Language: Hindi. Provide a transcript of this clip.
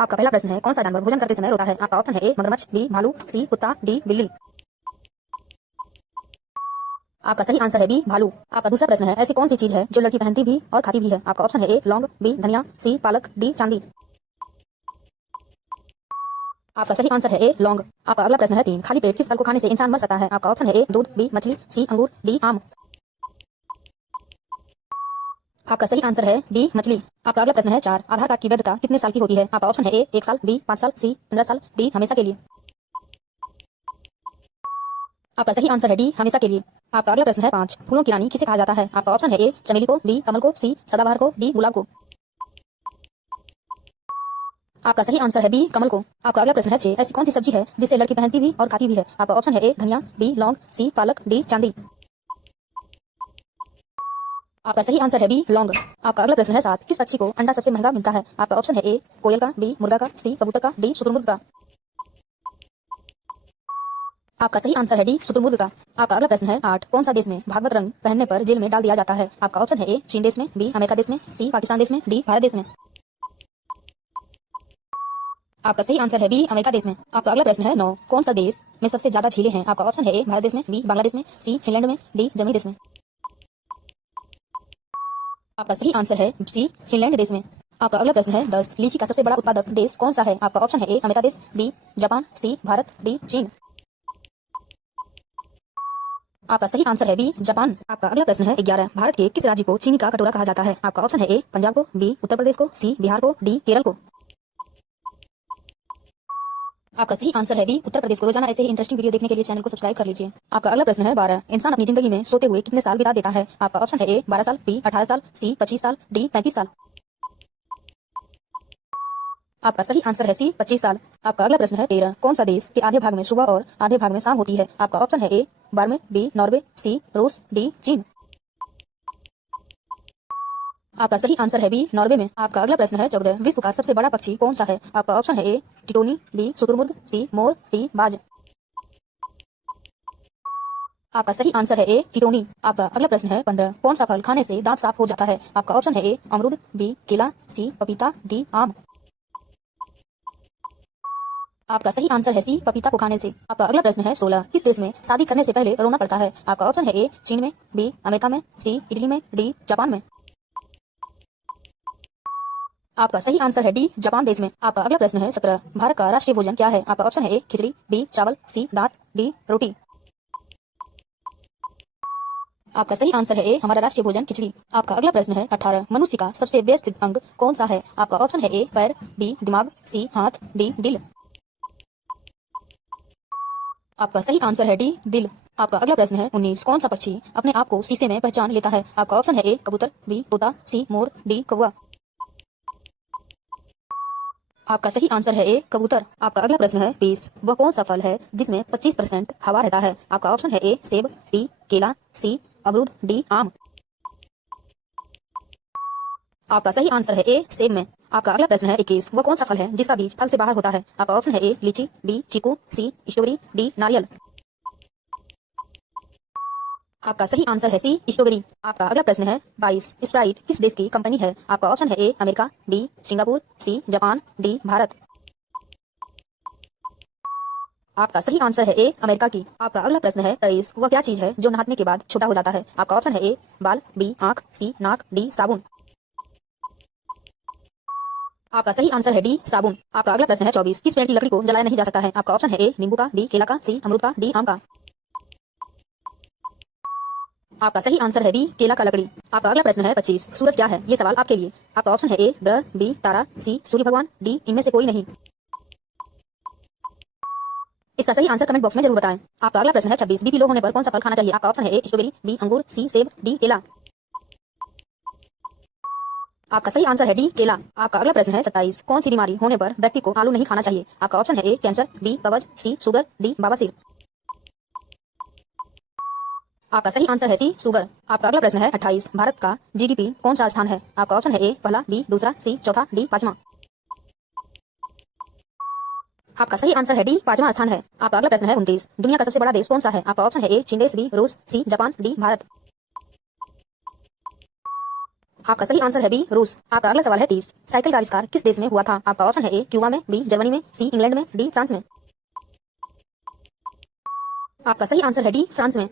आपका पहला प्रश्न है, कौन सा जानवर भोजन करते समय रोता है? आपका ऑप्शन है ए मगरमच्छ, बी भालू, सी कुत्ता, डी बिल्ली। आपका सही आंसर है बी भालू। आपका दूसरा प्रश्न है, ऐसी कौन सी चीज है जो लड़की पहनती भी और खाती भी है? आपका ऑप्शन है ए लौंग, बी धनिया, सी पालक, डी चांदी। आपका सही आंसर है ए लौंग। आपका अगला प्रश्न है 3, खाली पेट किस फल को खाने से इंसान मर सकता है? आपका ऑप्शन है ए दूध, बी मछली, सी अंगूर, डी आम। आपका सही आंसर है डी मछली। आपका अगला प्रश्न है 4, आधार कार्ड की वैधता कितने साल की होती है? आपका ऑप्शन है ए 1 साल, बी 5 साल, सी 15 साल, डी हमेशा के लिए। आपका सही आंसर है डी हमेशा के लिए। आपका अगला प्रश्न है 5, फूलों की रानी किसे कहा जाता है? आपका ऑप्शन है ए चमेली को, बी कमल को, सी सदाबहार को, डी गुलाब को। आपका सही आंसर है बी कमल को। आपका अगला प्रश्न है 6, ऐसी कौन सी सब्जी है जिसे लड़की पहनती भी और खाती भी है? आपका ऑप्शन है ए धनिया, बी लौंग, सी पालक, डी चांदी। आपका सही आंसर है बी लौंग। आपका अगला प्रश्न है 7, किस पक्षी को अंडा सबसे महंगा मिलता है? आपका ऑप्शन है ए कोयल का, बी मुर्गा का, सी कबूतर का, डी शुतुरमुर्ग का। आपका सही आंसर है डी शुतुरमुर्ग का। आपका अगला प्रश्न है 8, कौन सा देश में भागवत रंग पहनने पर जेल में डाल दिया जाता है? आपका ऑप्शन है ए चीन देश में, बी अमेरिका देश में, सी पाकिस्तान देश में, डी भारत देश में। आपका सही आंसर है बी अमेरिका देश में। आपका अगला प्रश्न है 9, कौन सा देश में सबसे ज्यादा झीलें हैं? आपका ऑप्शन है ए भारत देश में, बी बांग्लादेश में, सी फिनलैंड में, डी जर्मनी देश में। आपका सही आंसर है सी फिनलैंड देश में। आपका अगला प्रश्न है 10, लीची का सबसे बड़ा उत्पादक देश कौन सा है? आपका ऑप्शन है ए अमेरिका देश, बी जापान, सी भारत, डी चीन। आपका सही आंसर है बी जापान। आपका अगला प्रश्न है 11, भारत के किस राज्य को चीनी का कटोरा कहा जाता है? आपका ऑप्शन है ए पंजाब को, बी उत्तर प्रदेश को, सी बिहार को, डी केरल को। आपका सही आंसर है बी उत्तर प्रदेश को। रोजाना ऐसे ही इंटरेस्टिंग वीडियो देखने के लिए चैनल को सब्सक्राइब कर लीजिए। आपका अगला प्रश्न है 12, इंसान अपनी जिंदगी में सोते हुए कितने साल बिता देता है? आपका ऑप्शन है ए 12 साल, बी 18 साल, सी 25 साल, डी 35 साल। आपका सही आंसर है सी 25 साल। आपका अगला प्रश्न है 13, कौन सा देश के आधे भाग में सुबह और आधे भाग में शाम होती है? आपका ऑप्शन है ए बर्मा, बी नॉर्वे, सी रूस, डी चीन। आपका सही आंसर है बी नॉर्वे में। आपका अगला प्रश्न है 14, विश्व का सबसे बड़ा पक्षी कौन सा है? आपका ऑप्शन है ए टिटोनी, बी शुतुरमुर्ग, सी मोर, डी बाज। आपका सही आंसर है ए टिटोनी। आपका अगला प्रश्न है 15, कौन सा फल खाने से दांत साफ हो जाता है? आपका ऑप्शन है ए अमरूद, बी केला, सी पपीता, डी आम। आपका सही आंसर है सी पपीता को खाने से। आपका अगला प्रश्न है 16, किस देश में शादी करने से पहले रोना पड़ता है? आपका ऑप्शन है ए चीन में, बी अमेरिका में, सी इटली में, डी जापान में। आपका सही आंसर है डी जापान देश में। आपका अगला प्रश्न है 17, भारत का राष्ट्रीय भोजन क्या है? आपका ऑप्शन है ए खिचड़ी, बी चावल, सी दाल, डी रोटी। आपका सही आंसर है ए हमारा राष्ट्रीय भोजन खिचड़ी। आपका अगला प्रश्न है 18, मनुष्य का सबसे व्यवस्थित अंग कौन सा है? आपका ऑप्शन है ए पैर, बी दिमाग, सी हाथ, डी दिल। आपका सही आंसर है डी दिल। आपका अगला प्रश्न है 19, कौन सा पक्षी अपने आप को शीशे में पहचान लेता है? आपका ऑप्शन है ए कबूतर, बी तोता, सी मोर, डी कौवा। आपका सही आंसर है ए कबूतर। आपका अगला प्रश्न है 20, वह कौन सा फल है जिसमें 25% हवा रहता है? आपका ऑप्शन है ए सेब, बी केला, सी अमरूद, डी आम। आपका सही आंसर है ए सेब में। आपका अगला प्रश्न है 21, वह कौन सा फल है जिसका बीज फल से बाहर होता है? आपका ऑप्शन है ए लीची, बी चीकू, सी स्ट्रॉबेरी, डी नारियल। आपका सही आंसर है सी स्ट्रॉबेरी। आपका अगला प्रश्न है 22, स्प्राइट किस देश की कंपनी है? आपका ऑप्शन है A America, B Singapore, C Japan, D Bharat. आपका सही आंसर है ए अमेरिका की। आपका अगला प्रश्न है 23, वह क्या चीज है जो नहाने के बाद छोटा हो जाता है? आपका ऑप्शन है ए बाल, बी आंख, सी नाक, डी साबुन। आपका सही आंसर है डी साबुन। आपका अगला प्रश्न है 24, किस पेड़ की लकड़ी को जलाया नहीं जा सकता है? आपका ऑप्शन है ए नींबू का, बी केला का, सी अमरूद का, डी आम का। आपका सही आंसर है बी केला का लकड़ी। आपका अगला प्रश्न है 25, सूरज क्या है? ये सवाल आपके लिए। आपका ऑप्शन है ए ग्रह, बी तारा, सी सूर्य भगवान, डी इनमें से कोई नहीं। इसका सही आंसर कमेंट बॉक्स में जरूर बताएं। आपका अगला प्रश्न है 26, बीपी लो होने पर कौन सा फल खाना चाहिए? आपका ऑप्शन है ए स्ट्रॉबेरी, बी अंगूर, सी सेब, डी केला। आपका सही आंसर है डी केला। आपका अगला प्रश्न है 27, कौन सी बीमारी होने पर व्यक्ति को आलू नहीं खाना चाहिए? आपका ऑप्शन है ए कैंसर, बी कब्ज, सी शुगर, डी बवासीर। आपका सही आंसर है सी शुगर। आपका अगला प्रश्न है 28, भारत का जीडीपी कौन सा स्थान है? आपका ऑप्शन है ए पहला, बी दूसरा, सी चौथा, डी पांचवा। आपका सही आंसर है डी पांचवा स्थान है। आपका अगला प्रश्न है 29, दुनिया का सबसे बड़ा देश कौन सा है? आपका ऑप्शन है ए चीन देश, बी रूस, सी जापान, डी भारत। आपका सही आंसर है बी रूस। आपका अगला सवाल है 30। साइकिल का आविष्कार किस देश में हुआ था? आपका ऑप्शन है ए क्यूबा में, बी जर्मनी में, सी इंग्लैंड में, डी फ्रांस में। आपका सही आंसर है डी फ्रांस में।